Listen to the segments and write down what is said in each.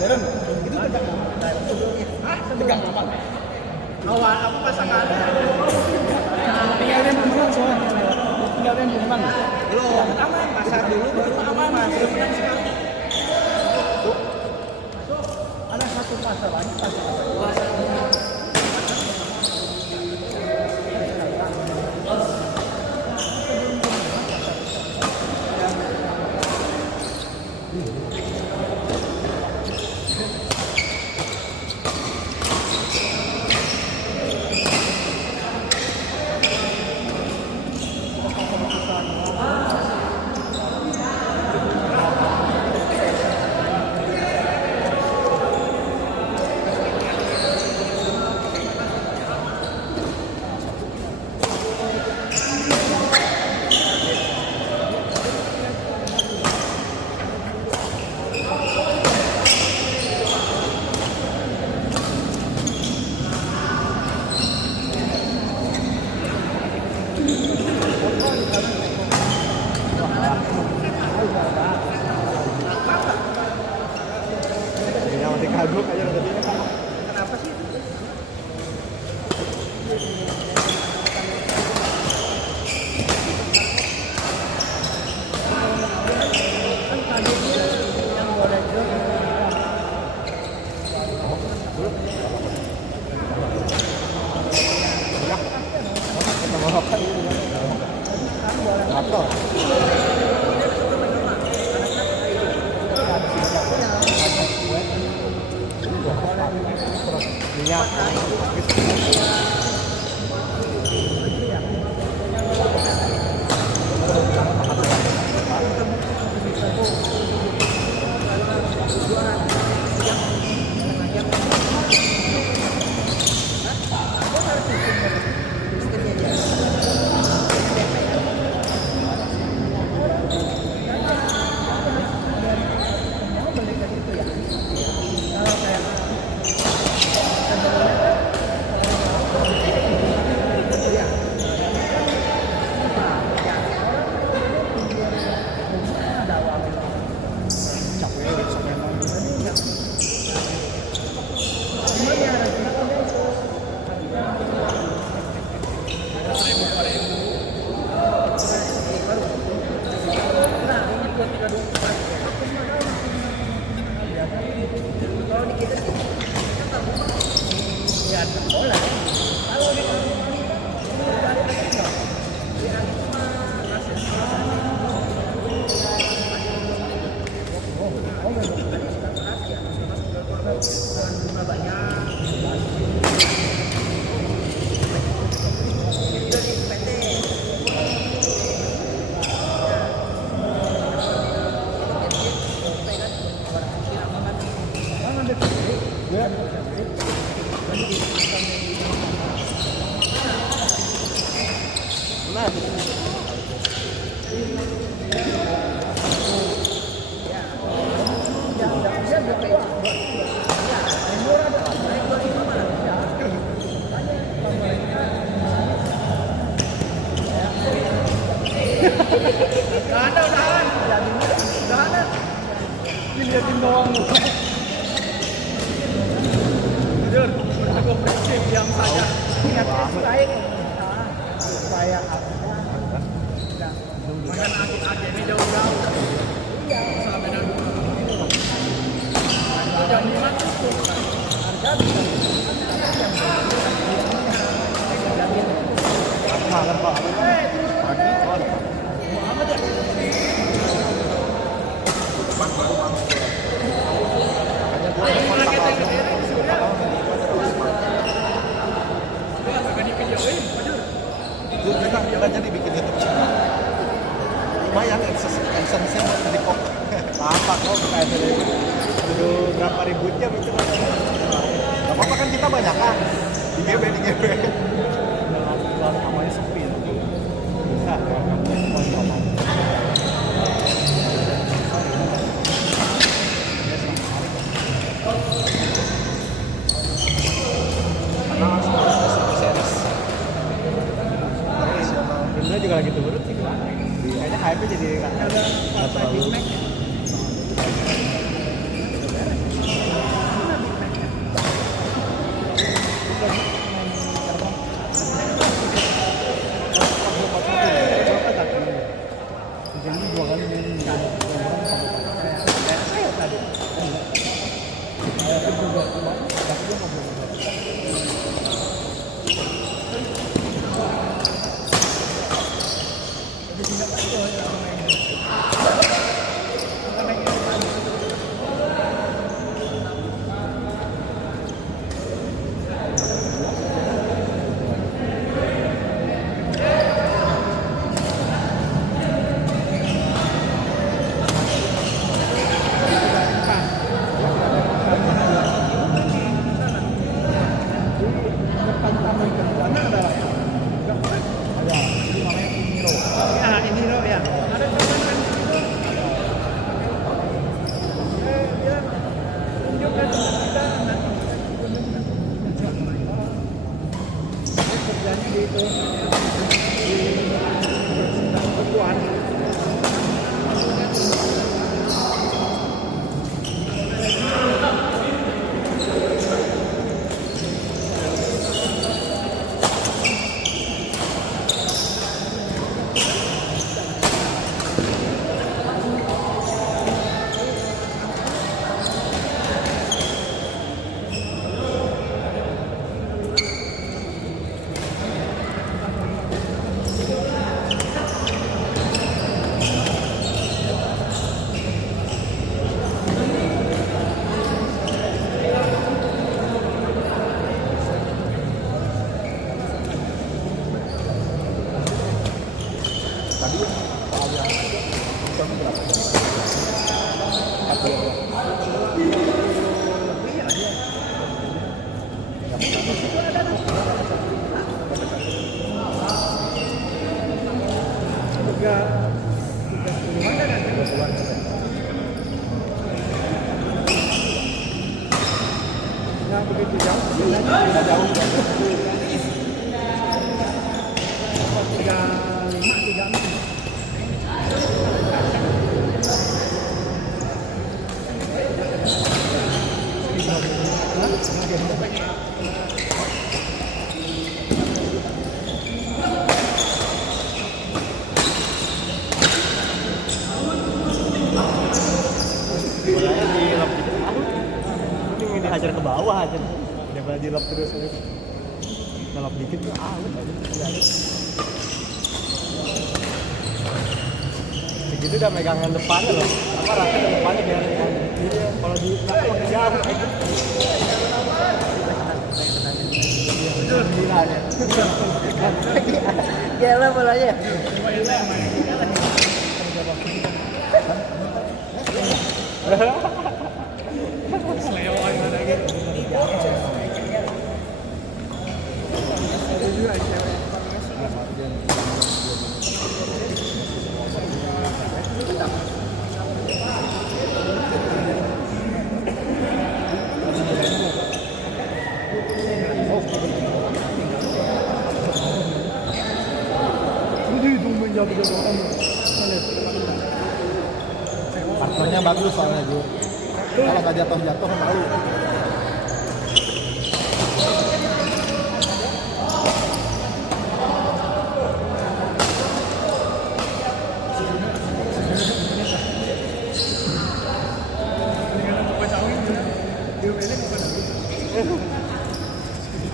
Darren, itu tegang. Hah? Tegang apa? Awal apa pasangannya? Tinggal yang menang soalnya. Tinggal yang menang. Belum aman, pasar dulu baru aman. Belum menang sekali. Ada satu pasar lagi, pasar. Kagok aja tadi. Kenapa sih? Kan kagoknya yang boleh Dilihatin doang. Jujur, aku prinsip diam saja. Ingatnya supaya supaya apa? Makan akhir-akhirnya jauh-jauh. Iya. Sampai dan jam 5 harga bisa. Malam Pak. Pagi on. Muhammad ya. Kita jadi bikin YouTube channel. Lumayan AdSense-nya buat jadi kok. Apa kok kayak udah berapa ribu jam itu kan. Gak apa-apa kan kita banyak kan. Di GB. Namanya sepi. Bisa. Juga lagi turun sih kayaknya hype jadi nggak terlalu. Jadi dua kali ini kayak tadi. Kayak juga tapi dia ngobrol. Begitu jauh, tidak jauh. 35, 36. Bolanya di lap dikit, ini dihajar ke bawah aja. Daripada di lap terus aja. Ngelap dikit tuh awet aja. Begitu udah megangan depannya loh. Apa rasanya depannya biar kalau di belakang makin jauh aja. Gila ya. Gila bolanya. Selewan mana gitu. Partnernya bagus soalnya Ju. Kalau nggak jatuh-jatuh malu.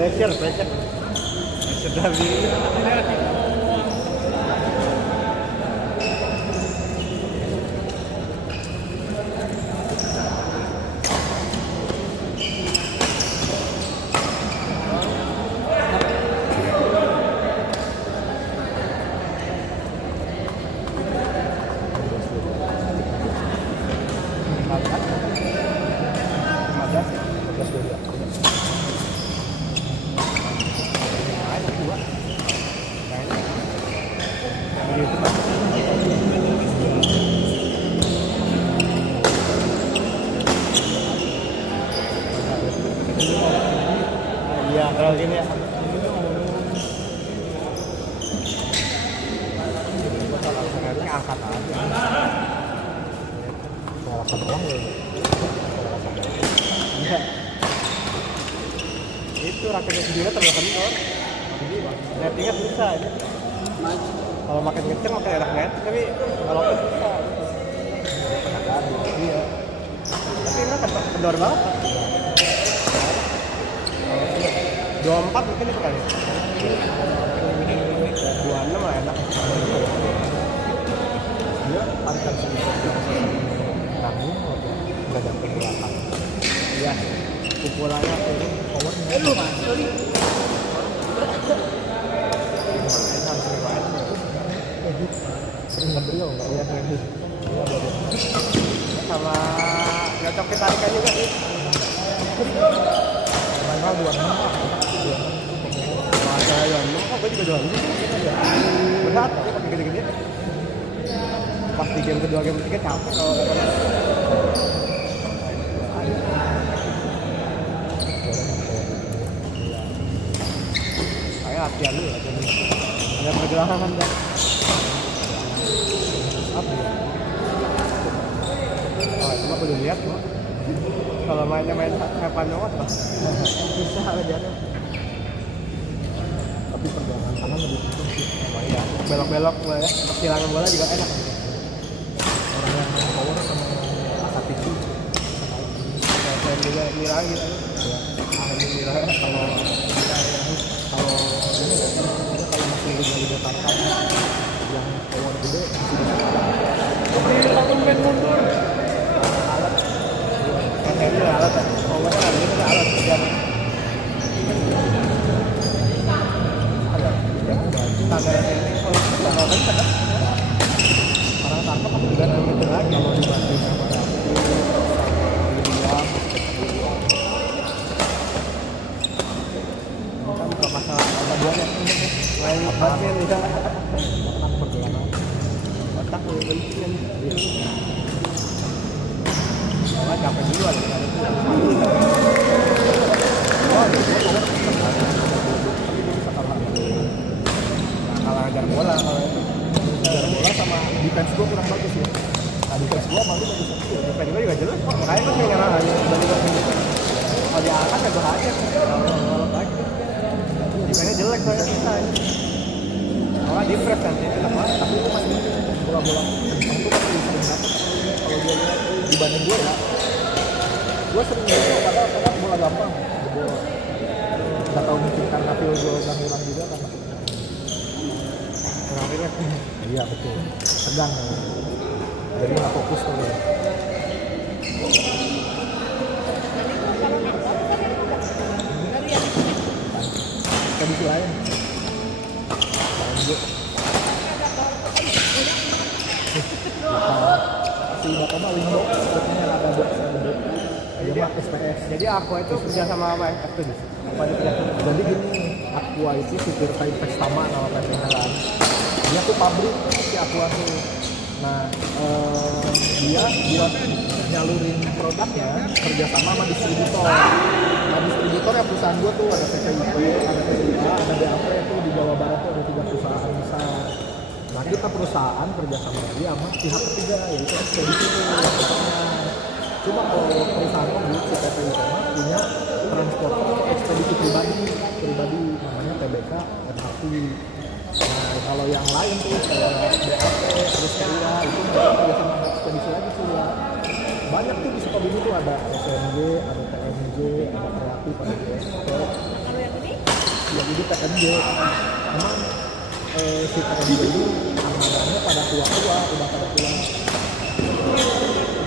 Pressure dari ngangkat aja. Kalau doang ya. Iya. Itu raketnya sendiri terlalu kendor. Jadi nettingnya susah aja. Kalau makin kenceng makin enak net, tapi kalau ke susah. Iya. Tapi ini kendor banget. 24 mungkin itu kali. 26 lah enak. Dia pantas sih. Namun nggak ada pergerakan. Iya. Pukulannya turun, powernya. Lu mas, sorry. Sering ngebril nggak lihat lagi. Sama nyocokin tarikan juga sih. Tanggal 26. Masa 26 kok gue juga 26. Berat tapi pakai gede-gede. Pas di game kedua game ketiga capek kalau kayak latihan dulu aja nih. Ada pergerakan kan dah. Apa ya? Oh, cuma perlu lihat cuma. Kalau mainnya main hepan banget lah. Susah aja. Tapi pergerakan tangan lebih penting sih. Oh iya, belok-belok lah ya. Kehilangan bola juga enak. Orang yang main power sama asa tinggi. Saya juga nilai gitu. Ya, ahli nilai kalau ini ya, kalau masih liga Tarkam yang power gede masih bisa kalah. Tapi takut main mundur. Alat. Ini alat kan. Powernya ada ini alat yang ada yang tanda ini kalau kita mau kan orang Tarkam kan juga namanya itu lagi kalau dibantu sama masalah apa dia lain pasien bisa makan pergerakan otak lebih penting soalnya capek dulu ada kalah ajar bola kalau itu ajar bola sama defense gua kurang bagus ya. Nah defense gua bagus defense gua juga jelas kok makanya kan menyerang aja kalau diangkat ya gua hajar kalau lagi defense-nya jelek soalnya susah ya. Malah di press kan kenapa? Tapi itu masih bola-bola kencang tuh pasti sering dapat kalau dia lihat dibanding gue ya gue sering lihat kadang bola gampang bola nggak tahu mungkin karena feel gue udah hilang juga kan kurang relax nih. Iya betul tegang ya. Jadi nggak fokus tuh ya. Kondisi lain si Batoma window sepertinya ada box yang gede jadi SPS jadi Aqua itu kerja sama MF tuh jadi gini Aqua itu supir kain Pestama nama PT-nya kan dia tuh pabrik si Aqua tuh nah dia buat nyalurin produknya kerjasama sama distributor. Nah distributor ya perusahaan gue tuh ada PCIP, ada PCIA, ada DAP tuh di Jawa Barat tuh ada 3 perusahaan besar. Nah kita perusahaan kerjasama lagi sama pihak ketiga yaitu ekspedisi tuh yang pertama. Cuma kalau perusahaan mobil si PCIP punya transporter atau ekspedisi pribadi namanya TBK MRT. Nah kalau yang lain tuh kayak DAP terus KIA itu mereka kerjasama ekspedisi lagi sih ya. Banyak tuh di Sukabumi tuh ada SMG, ada TMJ, ada Kreatif, ada GSP. Kalau yang ini? Ya jadi TMJ. Emang si TMJ itu anggarannya pada tua-tua, udah pada tua.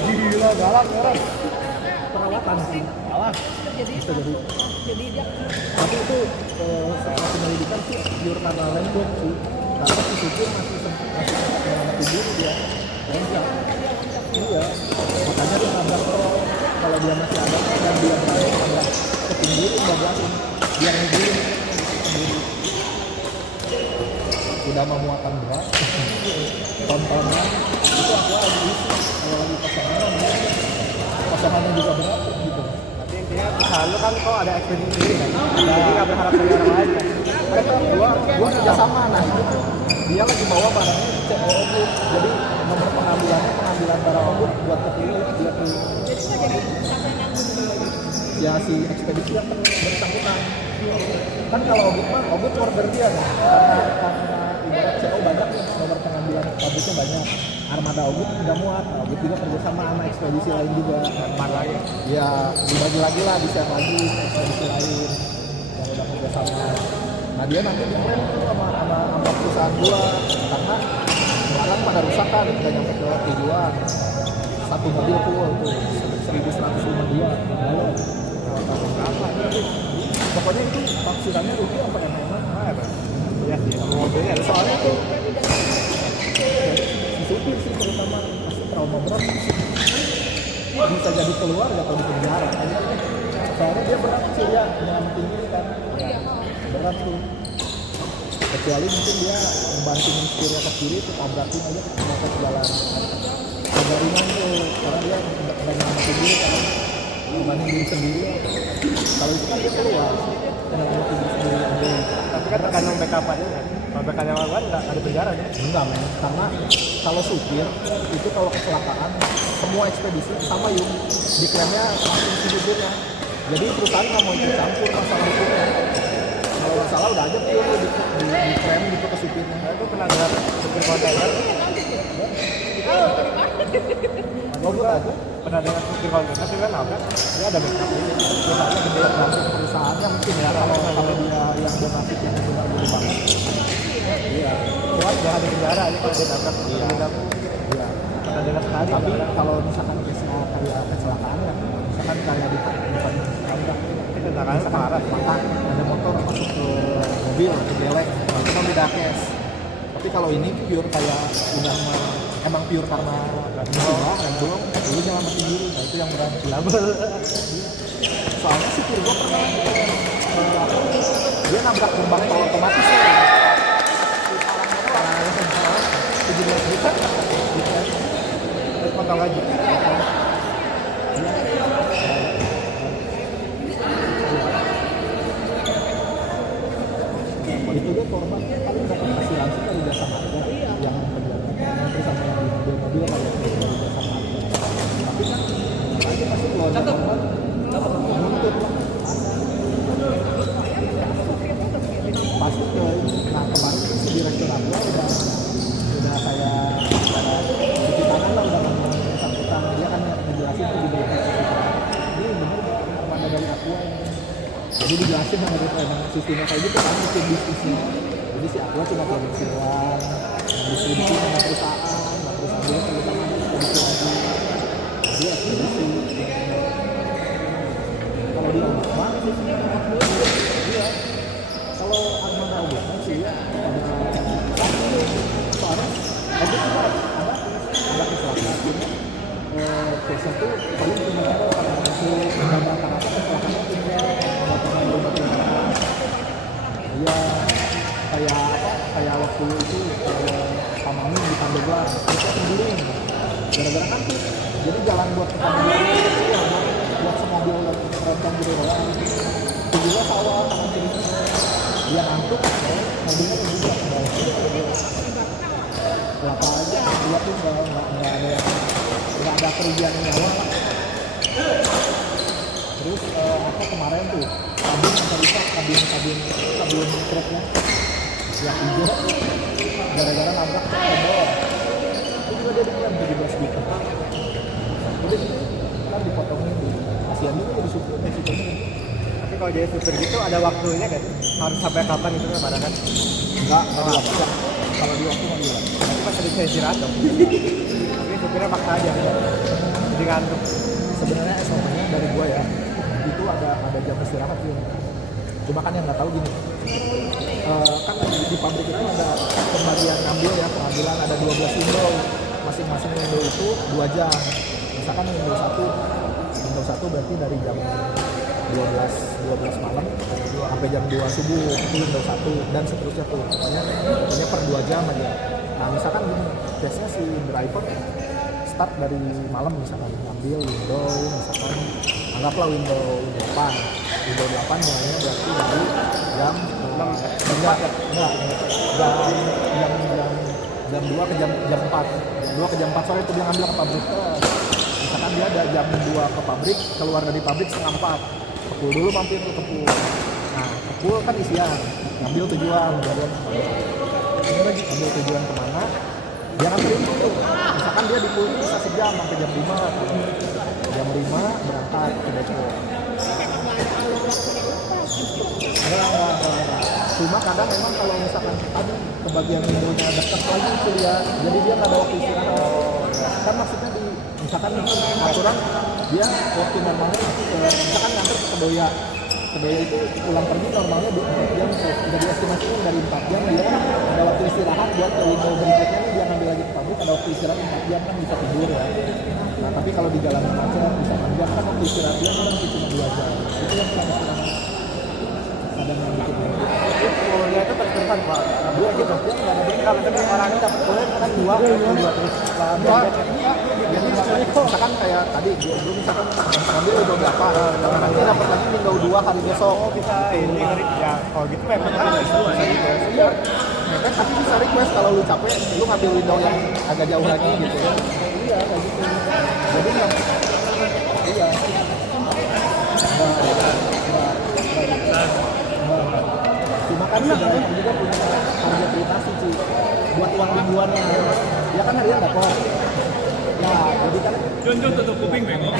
Gila, galak orang. Perawatan sih. Alah. Bisa jadi. Jadi dia. Tapi itu setelah penyelidikan sih pure karena random sih. Karena si supir masih sempat menyelamatkan diri dia. Loncat. Iya, makanya dia nabrak truk. Kalau dia masih ada dan dia berani nabrak ke pinggir, bablasin biar ngegulung sendiri. Udah mau muatan berat, tontonan itu aku lagi isi kalau lagi pasangannya juga berat gitu. Tapi intinya perusahaan lu kan kok ada ekspedisi sendiri kan, jadi nggak berharap dari orang lain kan. Mereka gua kerjasama nah itu dia lagi bawa barangnya cek Obut, jadi nomor pengambilan barang Obut buat kepilih dia tuh Jadi nggak jadi sampai nanggung dulu. ya si ekspedisi yang bersangkutan. Kan kalau Obut order dia kan, karena ibarat CO banyak nih, nomor pengambilan pabriknya banyak, armada Obut nggak muat, nah, Obut juga kerjasama sama ekspedisi lain juga. Mana ya? Ya dibagi lagi lah, bisa lagi ekspedisi lain yang udah kerjasama. Nah dia nanti diklaim tuh sama perusahaan gua karena barang pada rusak kan, udah nyampe ke tujuan. Satu mobil tuh 1152 galon. Pokoknya itu taksirannya rugi apa emang? Ya sih, sama mobilnya ada Soalnya tuh si supir sih terutama pasti trauma berat. Bisa jadi keluar atau di penjara. Soalnya dia berat sih ya, nyelamatin diri kan. Berat tuh. Kecuali mungkin dia membanting setirnya ke kiri, itu tabrakin aja ke jalan. Agak ringan tuh, karena dia udah nyelamatin diri kan. Membanding diri sendiri. Kalau itu kan dia keluar, nyelamatin diri sendiri. tapi kan tergantung backup aja kan. Kalau backupnya bagus nggak ada penjara kan? Enggak men, karena kalau supir itu kalau kecelakaan semua ekspedisi sama Yung diklaimnya langsung si supirnya. Jadi perusahaan nggak mau ikut campur masalah hukumnya. Kalau masalah udah aja pure diklaim gitu ke supirnya. Nah, itu pernah dengar supir kontainer? Gobut aja. Pernah dengar supir kontainer itu kan apa? Dia ada backup ini. Perusahaannya gede nanti perusahaannya mungkin ya kalau dia yang donasi yang benar dulu banget. Iya. Cuma jangan ada penjara aja kalau dia nabrak. Iya. Iya. Pernah dengar sekali. Tapi kalau misalkan case-nya kayak kecelakaan ya, misalkan kayak di depan tabrak. itu tangannya parah. Maka ada motor masuk ke mobil ke belek itu kan beda case. Tapi kalau ini pure kayak udah emang pure karena musibah belum itu nyelamatin diri, nah itu yang berat label. Soalnya si Turbo pernah dia nabrak gerbang tol otomatis ya. Di 17 juta gitu ya. Terus potong gaji. Itu dia korban paling dapat asuransi dari jasa marga yang perjalanan nanti sama yang di mobil kalau dari jasa marga. Tapi kan aja pasti keluarga korban menuntut lah. Pasti ke nah kemarin tuh si direktur aku udah kayak cuci tangan lah udah ngomong bersangkutan dia kan ngejelasin tuh di berita ini bener gak armada dari aku jadi dijelasin sama dia sistemnya kayak gitu kan sistem bisnisnya jadi si Aqua cuma produksi doang distribusi sama perusahaan dia kerja sama distribusi lagi jadi ekspedisi kalau di Obama sih iya kalau armada Obama sih ya soalnya Obama juga ada kecelakaan case-nya tuh perlu ditinggalkan karena itu menggambarkan apa kecelakaannya tinggal iya kayak waktu itu Pamami di Pandeglang itu tenggelam gara-gara kantuk jadi jalan buat ke Pandeglang itu ya buat semobil rencang gitu doang tenggelam sawah tangan kirinya dia ngantuk mobilnya juga kelapa aja dia tuh nggak ada kerugian nyawa lah. Terus apa kemarin tuh kabin yang terusak kabin truknya yang hijau gara-gara nabrak truk tembok itu juga dia dibilang 17 juta udah kan dipotongin kasihan juga jadi supir resikonya. Tapi kalau jadi supir gitu ada waktunya kan? Harus sampai kapan itu kan barang kan? enggak di waktu kalau di waktu nggak bilang Tapi pas bisa istirahat dong. Tapi supirnya paksa aja. Jadi ngantuk. sebenarnya SOP-nya dari gua ya itu ada jam istirahat sih cuma kan yang nggak tahu gini kan di pabrik itu ada pembagian ngambil ya pengambilan ada 12 window masing-masing window itu 2 jam misalkan window 1 berarti dari jam 12 malam sampai jam 2 subuh itu window 1 dan seterusnya tuh pokoknya per 2 jam aja. Nah misalkan gini biasanya si driver start dari malam misalkan ngambil window misalkan anggaplah window 8 mulainya berarti dari jam enggak jam jam 2 ke jam 4. Jam 2 ke jam 4 sore itu dia ngambil ke pabrik. Misalkan dia ada jam 2 ke pabrik, keluar dari pabrik setengah 4. Ke pool dulu mampir tuh ke pool. Nah, ke pool kan isian, ngambil tujuan ambil tujuan kemana, dia nganterin dulu. Misalkan dia di pool itu bisa sejam sampai jam 5. Jam 5 berangkat ke depo. Enggak. Cuma kadang memang kalau misalkan tadi kebagian minggunya dekat lagi kuliah, jadi dia nggak ada waktu istirahat. Kan maksudnya di misalkan aturan dia waktu normalnya misalkan nganter ke Kedoya itu pulang pergi normalnya 4 jam, udah diestimasikan dari 4 jam dia ada waktu istirahat buat ke window berikutnya nih dia ngambil lagi ke pabrik, ada waktu istirahat 4 jam kan bisa tidur ya. Nah tapi kalau di jalanan macet bisa 4 jam kan waktu istirahat dia kan cuma 2 jam. Itu yang kadang yang bikin Kuliah itu tertekan Pak. dia gitu dia nggak ada berkah. Kalau kita orangnya dapat kuliah kan 2 terus jadi misalkan kayak tadi gue misalkan ngambil window berapa, nanti dapat lagi window 2 hari besok. Oh bisa ini ya kalau gitu memang bisa request. Iya, mepet tapi bisa request kalau lu capek, lu ngambil window yang agak jauh lagi gitu. Iya kayak gitu. Jadi nggak, iya. Cuma kan sebenarnya juga punya harga privasi sih buat uang mingguannya. Ya kan harian dapat. Ya, jadi kan Jun tutup kuping bengok.